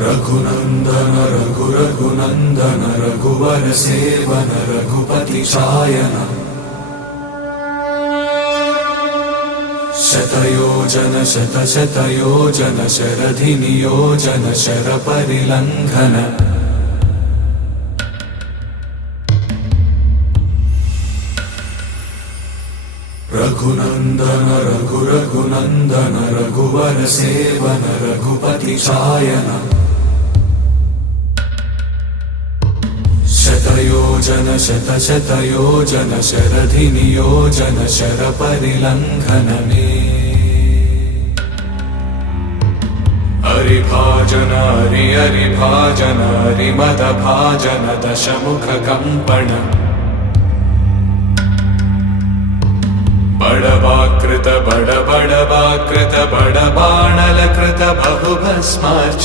रघुनंदन रघुनंदन रघुवर seven Raghupati Shayan शतयोजन शतशतयोजन शरधि नियोजन sir परिलंघन Raghunandan Raghunandan रघुवर seven Raghupati Shayan शतयोजन शतशतयोजन शरधि नियोजन sir परिलंघन में हरिभाजन हरिभाजन हरिमद भाजन दशमुख कंपन बड़बाकृत बड़बाणल कृत बहुभस्मार्च